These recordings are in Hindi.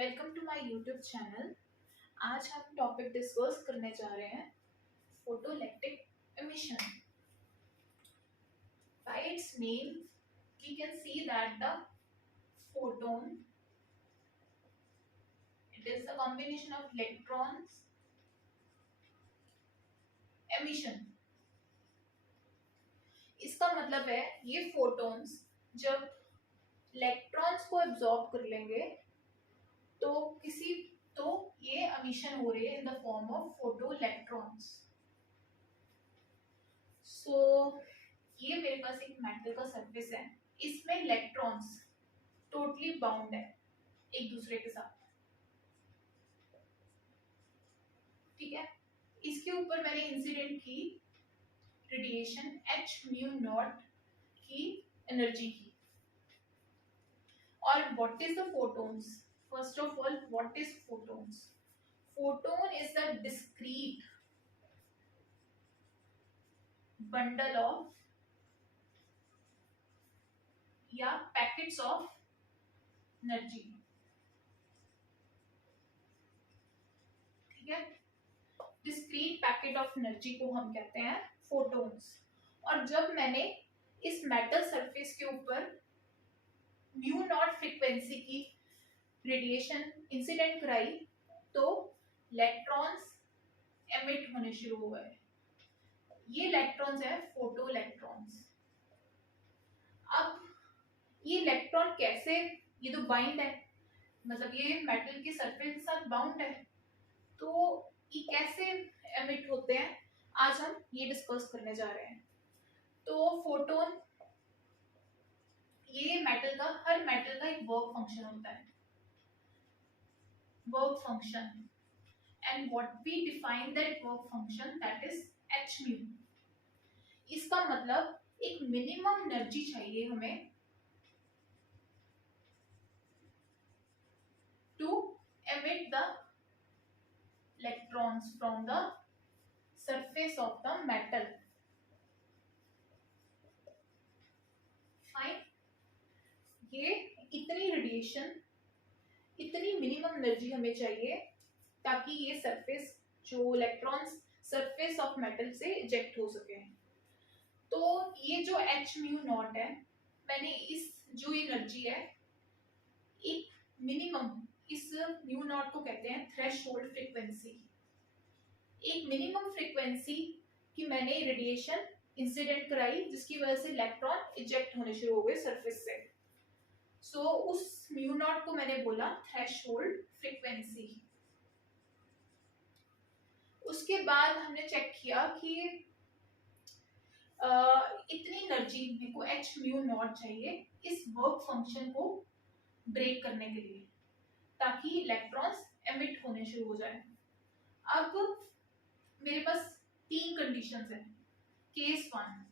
Welcome to my YouTube channel. आज हम टॉपिक डिस्कस करने जा रहे हैं photoelectric emission. By its name we can see that the photon, it is the combination of electrons emission. इसका मतलब है ये फोटोन्स जब इलेक्ट्रॉन्स को एब्जॉर्ब कर लेंगे तो ये emission हो रही है in the form of photo electrons. So ये मेरे पास एक मेटल का सरफेस है, इसमें इलेक्ट्रॉन्स टोटली बाउंड है एक दूसरे के साथ, ठीक है। इसके ऊपर मैंने इंसिडेंट की रेडिएशन h म्यू नॉट की एनर्जी की। और what is the photons? First of all, what is photons? Photon is the discrete bundle of या पैकेट्स ऑफ एनर्जी, ठीक है। डिस्क्रीट पैकेट ऑफ एनर्जी को हम कहते हैं फोटोन्स। और जब मैंने इस मेटल सरफेस के ऊपर म्यू नॉट फ्रीक्वेंसी की रेडिएशन इंसिडेंट कराई तो इलेक्ट्रॉन्स एमिट होने शुरू हो गए। ये इलेक्ट्रॉन्स है फोटो इलेक्ट्रॉन्स। अब ये इलेक्ट्रॉन कैसे, ये तो बाइंड है, मतलब ये मेटल की सरफेस के साथ बाउंड है, तो ये कैसे एमिट होते हैं आज हम ये डिस्कस करने जा रहे हैं। तो फोटोन, ये मेटल का, हर मेटल का एक वर्क फंक्शन होता है, work function, and what we define that work function, that is h mu. इसका मतलब एक मिनिमम एनर्जी चाहिए हमें to emit the electrons from the surface of the metal. Fine. ये इतनी रेडिएशन, इतनी मिनिमम एनर्जी हमें चाहिए ताकि ये सरफेस, जो इलेक्ट्रॉन्स सरफेस ऑफ मेटल से इजेक्ट हो सके। तो ये जो h म्यू नॉट है, मैंने इस जो एनर्जी है एक मिनिमम, इस म्यू नॉट को कहते हैं थ्रेशोल्ड फ्रीक्वेंसी। एक मिनिमम फ्रीक्वेंसी की मैंने रेडिएशन इंसिडेंट कराई जिसकी वजह से इलेक्ट्रॉन इजेक्ट होने शुरू हो गए सरफेस से। सो उस म्यू नॉट को मैंने बोला थ्रेशोल्ड फ्रीक्वेंसी। उसके बाद हमने चेक किया कि इतनी एनर्जी मेरे को h म्यू नॉट चाहिए इस वर्क फंक्शन को ब्रेक करने के लिए, ताकि इलेक्ट्रॉन्स एमिट होने शुरू हो जाए। अब मेरे पास तीन कंडीशंस हैं। केस वन,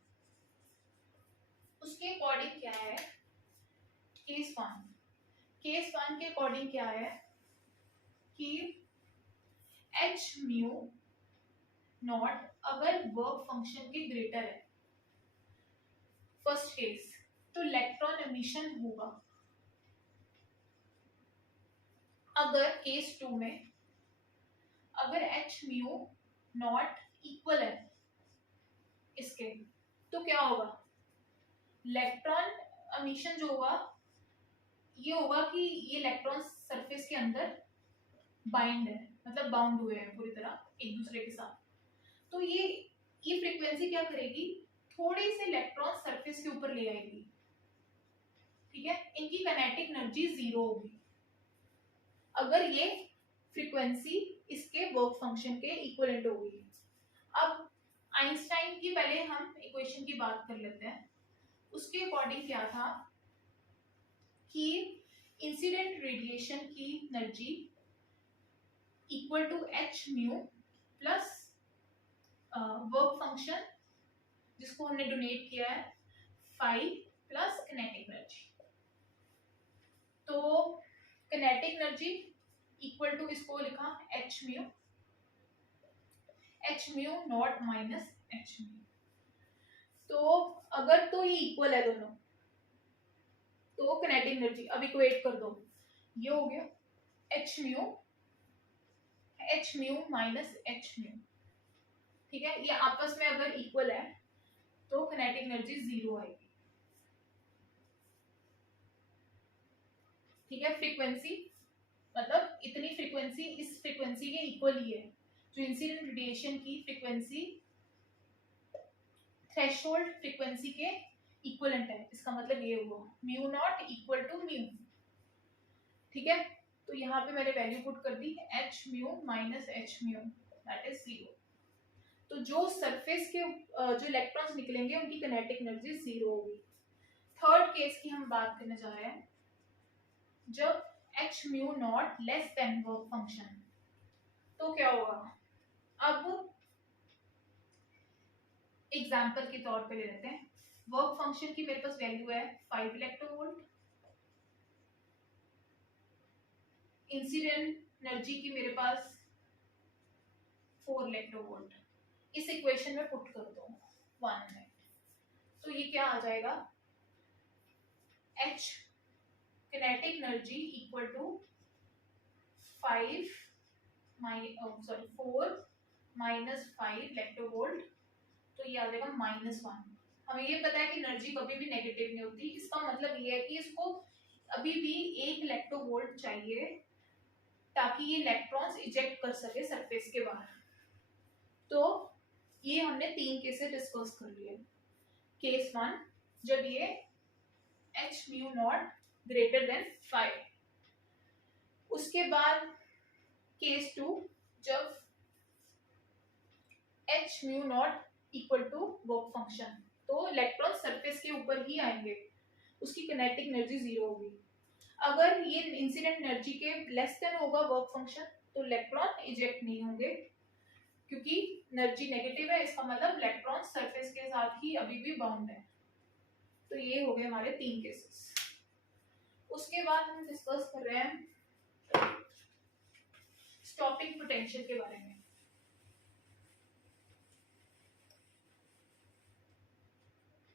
उसके अकॉर्डिंग क्या है? केस वन के अकॉर्डिंग क्या है कि h म्यू नॉट अगर वर्क फंक्शन के ग्रेटर है, फर्स्ट केस, तो इलेक्ट्रॉन एमिशन होगा। अगर केस टू में अगर h म्यू नॉट इक्वल है इसके, तो क्या होगा? इलेक्ट्रॉन एमिशन जो होगा ये होगा कि ये इलेक्ट्रॉन सरफेस के अंदर बाइंड है, मतलब बाउंड हुए हैं पूरी तरह एक दूसरे के साथ। तो ये फ्रीक्वेंसी क्या करेगी? थोड़े से इलेक्ट्रॉन सरफेस के ऊपर ले आएगी, ठीक है। इनकी काइनेटिक एनर्जी 0 होगी अगर ये फ्रीक्वेंसी इसके वर्क फंक्शन के इक्विवेलेंट होगी। अब आइंस्टाइन की पहले हम इक्वेशन की बात कर लेते हैं। उसके अकॉर्डिंग क्या था कि इंसिडेंट रेडिएशन की energy equal to h mu plus work function जिसको हमने डोनेट किया है फाई प्लस किनेटिक एनर्जी। तो किनेटिक एनर्जी इक्वल टू, इसको लिखा h mu not minus h mu. तो अगर तो ये इक्वल है दोनों, तो किनेटिक एनर्जी अब इक्वेट कर दो, ये हो गया H mu minus H mu, ठीक है। ये आपस में अगर इक्वल है तो किनेटिक एनर्जी 0 आएगी, ठीक है। फ्रीक्वेंसी मतलब इतनी फ्रीक्वेंसी इस फ्रीक्वेंसी के इक्वल ही है, जो इंसिडेंट रेडिएशन की फ्रीक्वेंसी थ्रेशोल्ड फ्रीक्वेंसी के इक्वलेंट है। इसका मतलब ये हुआ mu not equal to mu, ठीक है। तो यहाँ पे मैंने वैल्यू पुट कर दी H mu minus H mu that is 0। तो जो सरफेस के जो इलेक्ट्रॉन्स निकलेंगे उनकी किनेटिक एनर्जी 0 होगी। थर्ड केस की हम बात करने जा रहे हैं, जब H mu not less than work function, तो क्या होगा। अब एग्जाम्पल के तौर पे ले लेते हैं, वर्क फंक्शन की मेरे पास वैल्यू है 5 इलेक्ट्रोवोल्ट, इंसिडेंट एनर्जी की मेरे पास 4 इलेक्ट्रोवोल्ट। इस इक्वेशन में पुट कर दो 1 में, तो ये क्या आ जाएगा, H kinetic energy equal to 4 minus 5 electronvolt, तो ये आ जाएगा -1। हमें ये पता है कि एनर्जी कभी भी नेगेटिव नहीं होती, इसका मतलब ये है कि इसको अभी भी 1 इलेक्ट्रोवोल्ट चाहिए ताकि ये इलेक्ट्रॉन्स इजेक्ट कर सके सरफेस के बाहर। तो ये हमने 3 केसेस डिस्कस कर लिए। केस 1 जब ये H mu not greater than 5, उसके बाद केस 2 जब H mu not equal to work function, तो इलेक्ट्रॉन सरफेस के ऊपर ही आएंगे, उसकी किनेटिक एनर्जी 0 होगी। अगर ये इंसिडेंट एनर्जी के लेस देन होगा वर्क फंक्शन, तो इलेक्ट्रॉन इजेक्ट नहीं होंगे क्योंकि एनर्जी नेगेटिव है, इसका मतलब इलेक्ट्रॉन सरफेस के साथ ही अभी भी बाउंड है। तो ये हो गए हमारे 3 केसेस। उसके बाद हम डिस्कस कर रहे हैं स्टॉपिंग पोटेंशियल के बारे में।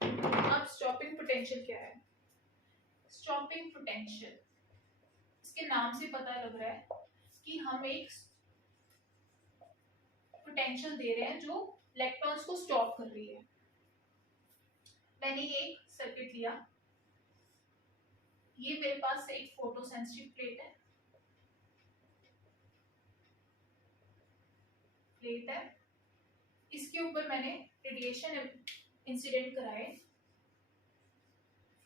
अब स्टॉपिंग पोटेंशियल क्या है। स्टॉपिंग पोटेंशियल, इसके नाम से पता लग रहा है कि हम एक पोटेंशियल दे रहे हैं जो इलेक्ट्रॉन्स को स्टॉप कर रही है। मैंने एक सर्किट लिया, ये मेरे पास एक फोटो सेंसिटिव प्लेट है, इसके ऊपर मैंने रेडिएशन इंसिडेंट कराए,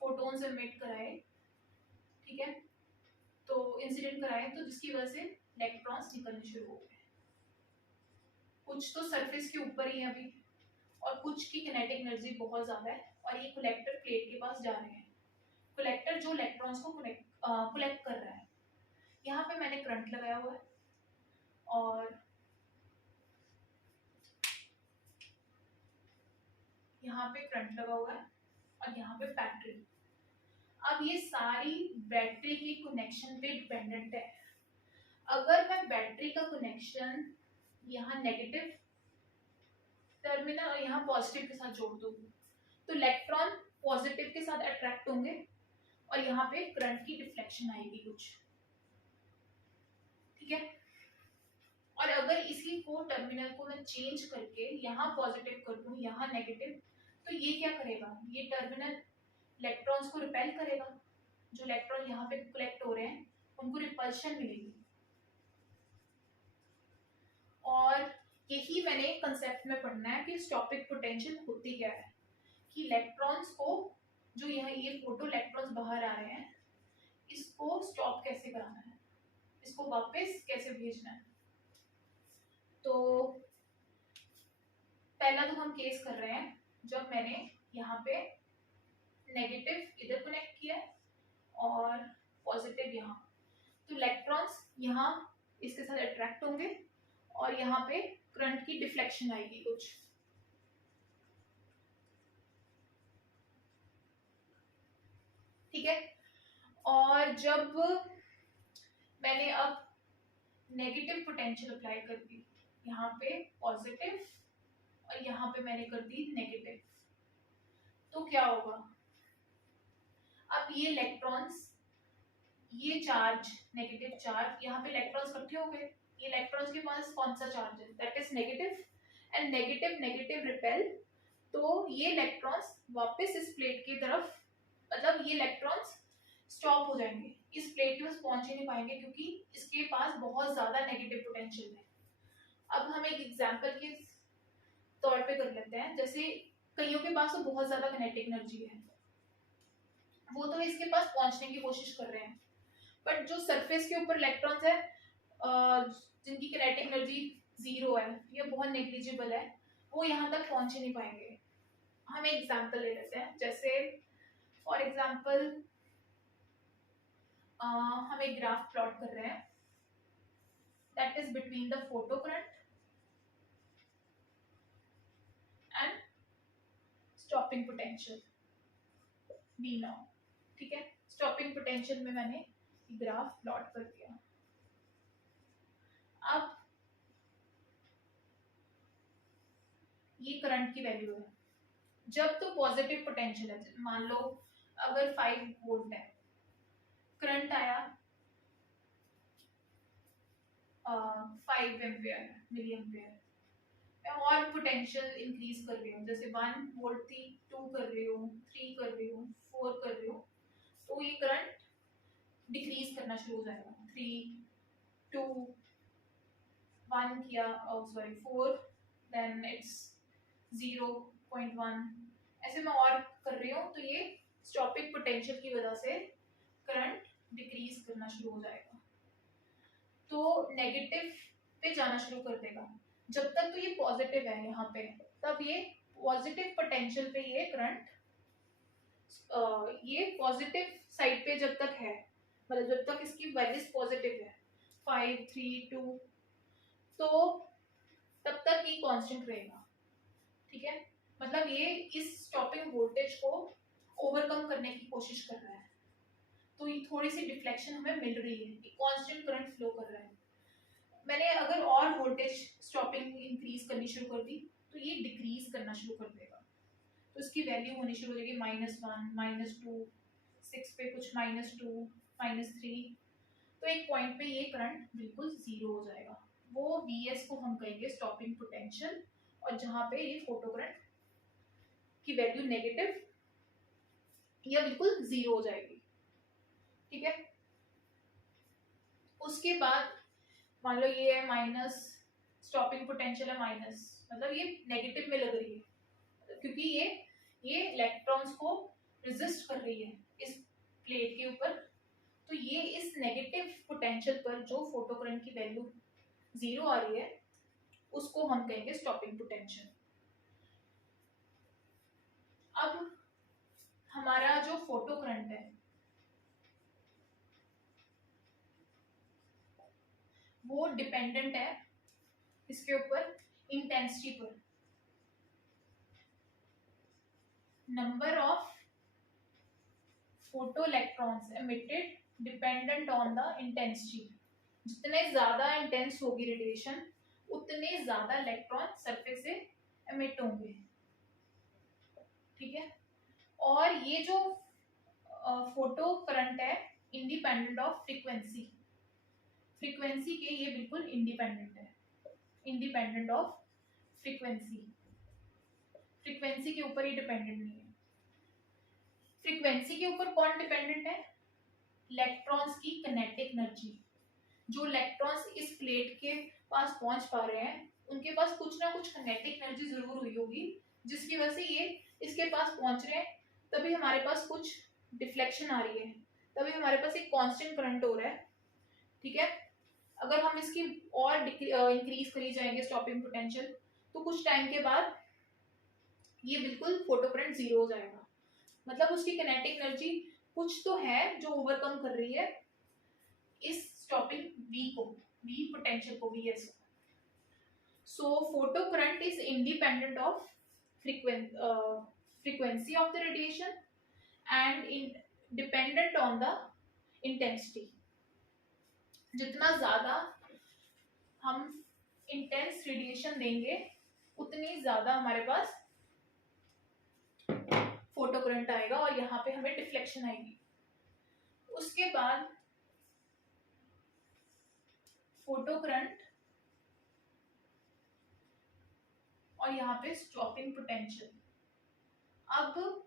फोटोन्स एमिट कराए, ठीक है। तो इंसिडेंट कराए तो जिसकी वजह से इलेक्ट्रॉन्स निकलने शुरू हो गए। कुछ तो सरफेस के ऊपर ही है अभी, और कुछ की किनेटिक एनर्जी बहुत ज्यादा है, और ये कलेक्टर प्लेट के पास जा रहे हैं। कलेक्टर जो इलेक्ट्रॉन्स को कलेक्ट कर रहा है। यहाँ पे मैंने करंट लगाया हुआ है, और यहाँ पे करंट लगा हुआ है, और यहाँ पे बैटरी। अब ये सारी बैटरी की कनेक्शन पे डिपेंडेंट है। अगर मैं बैटरी का कनेक्शन यहाँ नेगेटिव टर्मिनल और यहाँ पॉजिटिव के साथ जोड़ दूँ, तो इलेक्ट्रॉन पॉजिटिव के साथ अट्रैक्ट होंगे, और यहाँ पे करंट की डिफ्लेक्शन आएगी कुछ, ठीक है। और अगर इसी को टर्मिनल को मैं चेंज करके यहाँ पॉजिटिव कर दूं, यहाँ नेगेटिव, तो ये क्या करेगा, ये टर्मिनल इलेक्ट्रॉन्स को रिपेल करेगा। जो इलेक्ट्रॉन यहाँ पे कलेक्ट हो रहे हैं उनको रिपल्शन मिलेगी। और यही मैंने कंसेप्ट में पढ़ना है कि स्टॉपिंग पोटेंशियल होती क्या है, कि इलेक्ट्रॉन्स को, जो यहाँ ये फोटो इलेक्ट्रॉन्स बाहर आ रहे हैं, इसको स्टॉप कैसे कराना है, इसको वापस कैसे भेजना है। तो पहला तो हम केस कर रहे हैं जब मैंने यहाँ पे नेगेटिव इधर कनेक्ट किया है और पॉजिटिव यहाँ, तो इलेक्ट्रॉन्स यहाँ इसके साथ अट्रैक्ट होंगे, और यहाँ पे करंट की डिफ्लेक्शन आएगी कुछ, ठीक है। और जब मैंने अब नेगेटिव पोटेंशियल अप्लाई कर दी, यहाँ पे पॉजिटिव और यहाँ पे मैंने कर दी नेगेटिव, तो क्या होगा। अब ये इलेक्ट्रॉन्स ये चार्ज नेगेटिव चार्ज, यहाँ पे इलेक्ट्रॉन्स इकट्ठे हो गए, ये इलेक्ट्रॉन्स के पास कौन सा चार्ज है, that is negative, and negative negative repel, तो ये इलेक्ट्रॉन्स वापस इस प्लेट की तरफ, मतलब ये इलेक्ट्रॉन्स स्टॉप हो जाएंगे, इस प्लेट के पास पहुंच ही नहीं पाएंगे क्योंकि इसके पास बहुत ज्यादा नेगेटिव पोटेंशियल है। अब हम एक एग्जांपल के तौर पे कर लेते हैं, जैसे कईयों के पास तो बहुत ज्यादा काइनेटिक एनर्जी है, वो तो इसके पास पहुंचने की कोशिश कर रहे हैं, बट जो सरफेस के ऊपर इलेक्ट्रॉन्स है जिनकी काइनेटिक एनर्जी 0 है या बहुत नेग्लिजिबल है, वो यहाँ तक पहुंच ही नहीं पाएंगे। हम एक एग्जांपल ले लेते हैं, जैसे फॉर एग्जांपल हम एक ग्राफ प्लॉट कर रहे हैं, that is between the photo current and stopping potential V not, ठीक है। स्टॉपिंग पोटेंशियल में मैंने ग्राफ प्लॉट कर दिया। अब ये करंट की वैल्यू है, जब तो पॉजिटिव पोटेंशियल है, मान लो अगर 5 वोल्ट है, करंट आया 5 एम्पियर मिली एम्पियर, मैं और पोटेंशियल इंक्रीज कर रही हूँ, जैसे 1 वोल्ट थी 2 कर रही हूँ, 3 कर रही हूँ, 4 कर रही हूँ, तो ये करंट डिक्रीज करना शुरू हो जाएगा। 3 2 1 किया, सॉरी 4, देन इट्स 0.1, ऐसे मैं और कर रही हूँ, तो ये स्टॉपिंग पोटेंशियल की वजह से करंट डिक्रीज करना शुरू हो जाएगा, तो नेगेटिव पे जाना शुरू कर देगा। जब तक तो ये पॉजिटिव है यहाँ पे, तब ये पॉजिटिव पोटेंशियल पे ये करंट ये पॉजिटिव साइड पे जब तक है, मतलब जब तक इसकी वैल्यूज पॉजिटिव है 5 3 2, तो तब तक ये कांस्टेंट रहेगा, ठीक है। मतलब ये इस स्टॉपिंग वोल्टेज को ओवरकम करने की कोशिश कर रहा है, तो ये थोड़ी सी डिफ्लेक्शन हमें मिल रही है, कांस्टेंट करंट फ्लो कर रहा है। मैंने अगर और वोल्टेज स्टॉपिंग इंक्रीज करनी शुरू कर दी, तो ये डिक्रीज करना शुरू कर देगा, तो इसकी वैल्यू होनी शुरू हो जाएगी -1 -2, 6 पे कुछ -2 -3, तो एक पॉइंट पे ये करंट बिल्कुल 0 हो जाएगा, वो Vs को हम कहेंगे स्टॉपिंग पोटेंशियल, और जहां पे ये फोटो करंट की वैल्यू नेगेटिव या बिल्कुल 0 हो जाएगी, ठीक है। उसके बाद मान लो ये है माइनस, स्टॉपिंग पोटेंशियल है माइनस, मतलब ये नेगेटिव में लग रही है, क्योंकि ये इलेक्ट्रॉन्स को रेजिस्ट कर रही है इस प्लेट के ऊपर, तो ये इस नेगेटिव पोटेंशियल पर जो फोटो करंट की वैल्यू 0 आ रही है, उसको हम कहेंगे स्टॉपिंग पोटेंशियल। अब हमारा जो फोटो करंट है वो डिपेंडेंट है इसके ऊपर इंटेंसिटी पर, number of photo electrons emitted dependent on the intensity, जितने ज्यादा इंटेंस होगी रेडिएशन, उतने ज्यादा इलेक्ट्रॉन सरफेस से एमिट होंगे, ठीक है। और ये जो फोटो करंट है इंडिपेंडेंट ऑफ फ्रीक्वेंसी, फ्रीक्वेंसी के ये बिल्कुल इंडिपेंडेंट है, इंडिपेंडेंट ऑफ फ्रीक्वेंसी, फ्रीक्वेंसी के ऊपर ये डिपेंडेंट नहीं है। फ्रीक्वेंसी के ऊपर कौन डिपेंडेंट है, इलेक्ट्रॉन्स की काइनेटिक एनर्जी, जो इलेक्ट्रॉन्स इस प्लेट के पास पहुंच पा रहे हैं, उनके पास कुछ ना कुछ काइनेटिक एनर्जी जरूर हुई होगी, जिसकी वजह से ये इसके पास पहुंच रहे हैं, तभी हमारे पास कुछ डिफ्लेक्शन आ रही है, तभी हमारे पास एक कांस्टेंट करंट हो रहा है, ठीक है। अगर हम इसकी और इंक्रीज करी जाएंगे स्टॉपिंग पोटेंशियल, तो कुछ टाइम के बाद ये बिल्कुल फोटो करंट 0 हो जाएगा, मतलब उसकी काइनेटिक एनर्जी कुछ तो है जो ओवरकम कर रही है इस स्टॉपिंग V को, V पोटेंशियल को, Vs। So photo current is independent of frequency of the radiation and dependent on the intensity। जितना ज्यादा हम इंटेंस रेडिएशन देंगे, उतनी ज्यादा हमारे पास फोटो करंट आएगा और यहाँ पे हमें डिफ्लेक्शन आएगी। उसके बाद फोटो करंट और यहाँ पे स्टॉपिंग पोटेंशियल। अब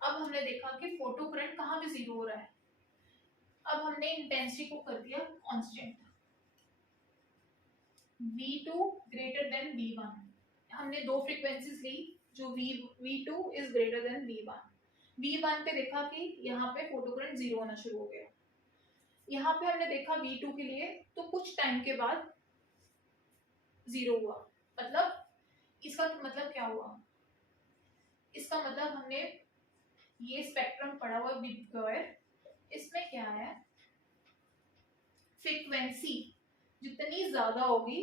हमने देखा कि फोटो करंट कहाँ पे जीरो हो रहा है। अब हमने इंटेंसिटी को कर दिया constant, V2 greater than V1। हमने दो फ्रीक्वेंसीज ली जो V2 is greater than V1। V1 पे देखा कि यहाँ पे फोटो करंट जीरो होना शुरू हो गया। यहाँ पे हमने देखा V2 के लिए तो कुछ टाइम के बाद जीरो हुआ। मतलब इसका मतलब क्या हुआ? इसका मतलब हमने ये स्पेक्ट्रम पढ़ा हुआ विद, इसमें क्या है, फ्रीक्वेंसी जितनी ज्यादा होगी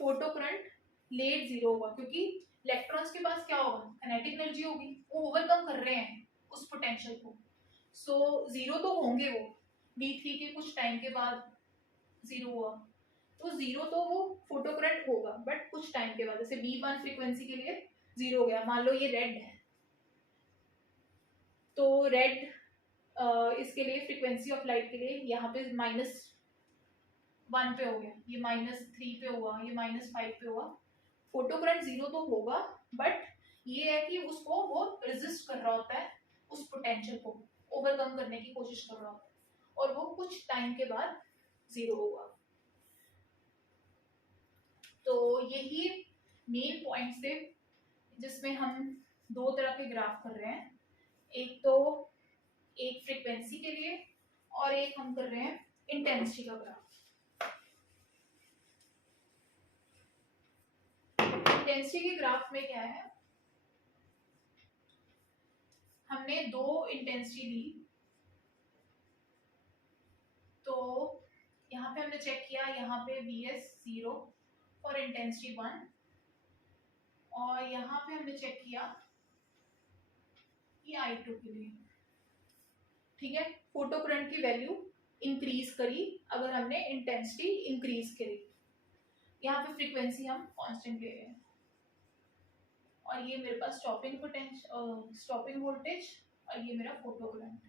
फोटो करंट लेट जीरो होगा, क्योंकि इलेक्ट्रॉन्स के पास क्या होगा, काइनेटिक एनर्जी होगी, वो ओवरकम कर रहे हैं उस पोटेंशियल को। सो जीरो तो होंगे वो, V3 के कुछ टाइम के बाद जीरो हुआ तो जीरो तो वो फोटो करंट होगा, बट कुछ टाइम के बाद। जैसे V1 फ्रीक्वेंसी के लिए जीरो हो गया, मान लो ये रेड है तो रेड इसके लिए फ्रीक्वेंसी ऑफ लाइट के लिए यहाँ पे -1 पे हो गया, ये -3 पे हुआ, ये -5 पे हुआ। फोटो करंट जीरो तो होगा, बट ये है कि उसको वो रेजिस्ट कर रहा होता है, उस पोटेंशियल को ओवरकम करने की कोशिश कर रहा होता है, और वो कुछ टाइम के बाद जीरो होगा। तो यही मेन पॉइंट्स थे जिसमें हम दो तरह के ग्राफ कर रहे हैं, एक फ्रीक्वेंसी के लिए और एक हम कर रहे हैं इंटेंसिटी का ग्राफ। इंटेंसिटी के ग्राफ में क्या है, हमने दो इंटेंसिटी ली, तो यहाँ पे हमने चेक किया, यहाँ पे Vs 0 और इंटेंसिटी 1, और यहाँ पे हमने चेक किया ये I2 के लिए। ठीक है, फोटो करंट की वैल्यू इंक्रीज करी अगर हमने इंटेंसिटी इंक्रीज करी। यहाँ पे फ्रीक्वेंसी हम कांस्टेंट ले रहे हैं, और ये मेरे पास स्टॉपिंग वोल्टेज, और ये मेरा फोटो करंट।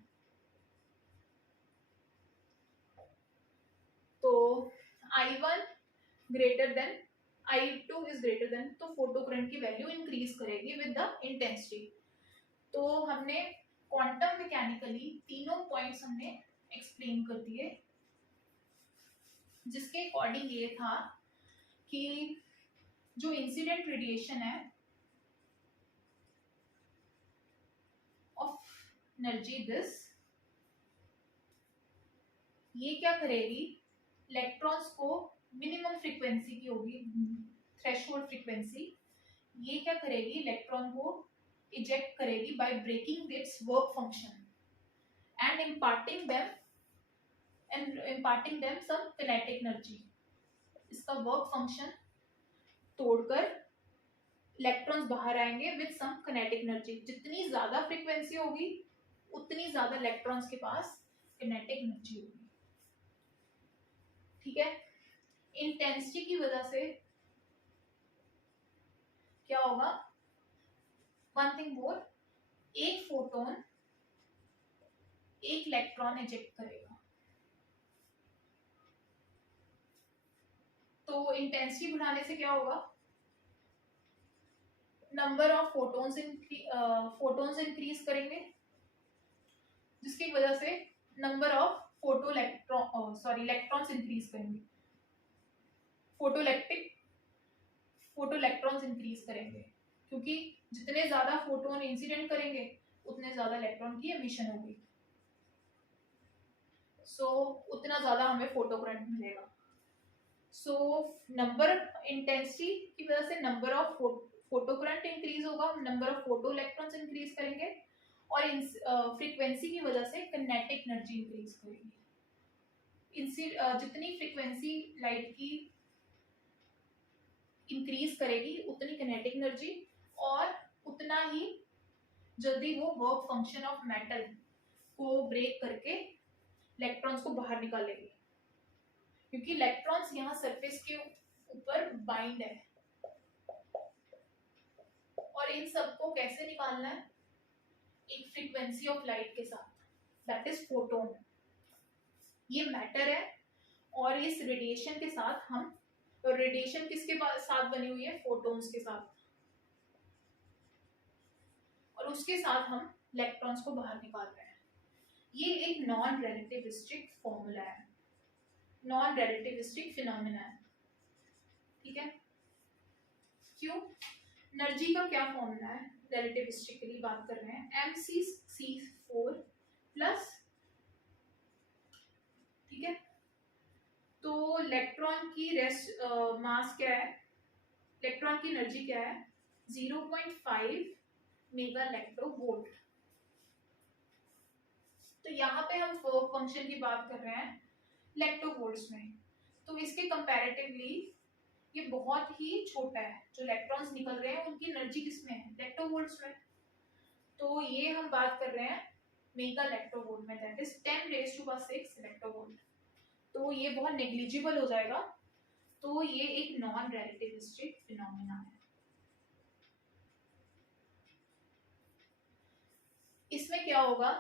तो I1 greater than I2 is greater than, तो फोटो करंट की वैल्यू इंक्रीज करेगी विद द इंटेंसिटी। तो हमने क्वांटम मैकेनिकली तीनों पॉइंट्स हमने एक्सप्लेन कर दिए, जिसके अकॉर्डिंग ये था कि जो इंसिडेंट रेडिएशन है ऑफ एनर्जी दिस, ये क्या करेगी, इलेक्ट्रॉन्स को मिनिमम फ्रीक्वेंसी की होगी, थ्रेशोल्ड फ्रीक्वेंसी, ये क्या करेगी, इलेक्ट्रॉन को इजेक्ट करेगी by breaking its work function and imparting them some kinetic energy। इसका वर्क फंक्शन तोड़कर इलेक्ट्रॉन्स बाहर आएंगे विद सम किनेटिक एनर्जी। जितनी ज्यादा फ्रीक्वेंसी होगी उतनी ज्यादा इलेक्ट्रॉन्स के पास किनेटिक एनर्जी होगी। ठीक है, इंटेंसिटी की वजह से क्या होगा, वन थिंग मोर, एक फोटोन एक इलेक्ट्रॉन इजेक्ट करेगा, तो इंटेंसिटी बढ़ाने से क्या होगा, नंबर ऑफ फोटोन्स इंक्रीज करेंगे, जिसकी वजह से नंबर ऑफ इलेक्ट्रॉन्स इंक्रीज करेंगे, फोटो इलेक्ट्रॉन्स इंक्रीज करेंगे, क्योंकि जितने ज्यादा फोटोन इंसिडेंट करेंगे उतने ज्यादा इलेक्ट्रॉन की एमिशन होगी, सो उतना ज्यादा हमें फोटो करंट मिलेगा। सो नंबर इंटेंसिटी की वजह से number of photo current increase होगा, number of photo electrons increase करेंगे, और फ्रीक्वेंसी की वजह से किनेटिक एनर्जी इंक्रीज करेगी। जितनी फ्रीक्वेंसी लाइट की इंक्रीज करेगी उतनी किनेटिक एनर्जी, और उतना ही जल्दी वो वर्क फंक्शन ऑफ मेटल को ब्रेक करके इलेक्ट्रॉन्स को बाहर निकालेगी, क्योंकि इलेक्ट्रॉन्स यहाँ सरफेस के ऊपर बाइंड है, और सबको कैसे निकालना है, एक फ्रीक्वेंसी ऑफ लाइट के साथ, दैट इज फोटोन। ये मैटर है और इस रेडिएशन के साथ हम, और रेडिएशन किसके साथ बनी हुई है, फोटॉन्स के साथ, और उसके साथ हम इलेक्ट्रॉन्स को बाहर निकाल रहे हैं। ये एक नॉन रिलेटिविस्टिक फॉर्मूला है, नॉन रिलेटिविस्टिक फिनोमेना है, ठीक है। क्यों, एनर्जी का क्या फॉर्मूला है, रिलेटिविस्टिकली बात कर रहे हैं, mc4 प्लस, ठीक है। तो इलेक्ट्रॉन की रेस्ट मास क्या है, इलेक्ट्रॉन की एनर्जी क्या है, 0.5 मेगा इलेक्ट्रोवोल्ट। तो यहाँ पे हम वर्क फंक्शन की बात कर रहे हैं इलेक्ट्रोवोल्ट्स में, तो इसके कंपैरेटिवली ये बहुत ही छोटा है, जो इलेक्ट्रॉन्स निकल रहे हैं उनकी एनर्जी किसमें है, इलेक्ट्रोवोल्ट्स में। तो ये हम बात कर रहे हैं मेगा इलेक्ट्रोवोल्ट में, दैट इज 10⁻⁶ इलेक्ट्रोवोल्ट। तो ये बहुत नेग्लिजिबल हो जाएगा, तो ये एक नॉन रिलेटिविस्टिक फिनोमेना है। इसमें क्या होगा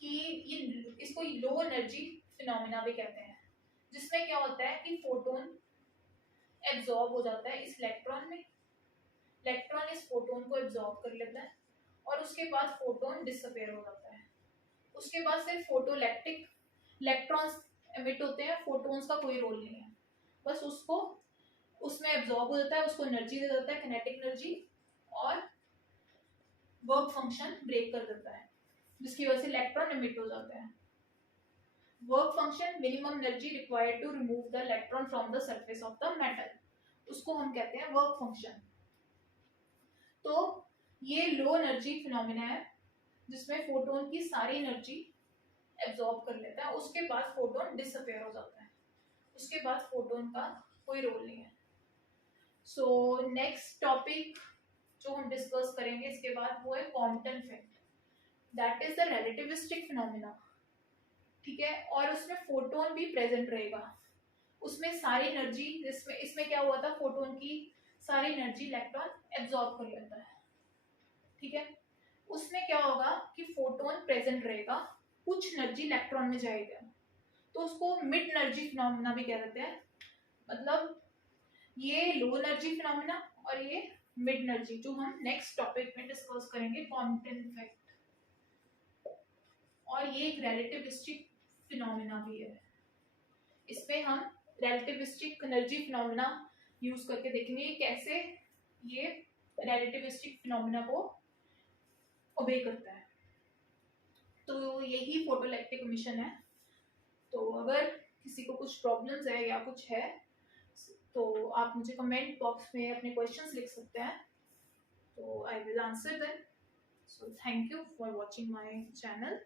कि ये, इसको लो एनर्जी फिनोमेना भी कहते हैं, जिसमें क्या होता है कि फोटोन एब्जॉर्ब हो जाता है इस इलेक्ट्रॉन में, इलेक्ट्रॉन इस फोटोन को एब्जॉर्ब कर लेता है और उसके बाद फोटोन डिसअपियर हो जाता है। उसके बाद सिर्फ फोटोइलेक्ट्रिक इलेक्ट्रॉन्स एमिट होते हैं, फोटोन्स का कोई रोल नहीं है, बस उसको उसमें एब्जॉर्ब हो जाता है, उसको एनर्जी दे देता है, किनेटिक एनर्जी, और वर्क फंक्शन ब्रेक कर देता है, जिसकी वजह से इलेक्ट्रॉन एमिट हो जाते हैं। Work function, minimum energy required to remove the electron from the surface of the metal, उसको हम कहते हैं वर्क फंक्शन। तो ये लो एनर्जी फिनोमेना है जिसमें फोटोन की सारी एनर्जी एब्जॉर्ब कर लेता है, उसके बाद फोटोन डिसअपियर हो जाता है, उसके बाद फोटोन का कोई रोल नहीं है। सो नेक्स्ट टॉपिक जो हम डिस्कस करेंगे इसके बाद वो है Compton effect, that is the relativistic phenomena, ठीक है। और उसमें फोटोन भी प्रेजेंट रहेगा, उसमें सारी एनर्जी, जिसमें इसमें क्या हुआ था, फोटोन की सारी एनर्जी इलेक्ट्रॉन एब्जॉर्ब कर लेता है, ठीक है। उसमें क्या होगा कि फोटोन प्रेजेंट रहेगा, कुछ एनर्जी इलेक्ट्रॉन में जाएगा, तो उसको मिड एनर्जी फिनोमेना भी कह देते हैं। मतलब ये लो एनर्जी फिनोमेना और ये मिड एनर्जी, जो हम नेक्स्ट टॉपिक में डिस्कस करेंगे, कॉम्पटन इफेक्ट। और ये एक रिलेटिविस्टिक फिनोमेना भी है, इसमें हम रिलेटिविस्टिक एनर्जी फिनोमेना यूज करके देखेंगे कैसे ये रिलेटिविस्टिक फिनोमेना को ओबे करता है। तो यही फोटोइलेक्ट्रिक इमिशन है। तो अगर किसी को कुछ प्रॉब्लम्स है या कुछ है तो आप मुझे कमेंट बॉक्स में अपने क्वेश्चंस लिख सकते हैं, तो I will answer them. So thank you for watching my channel.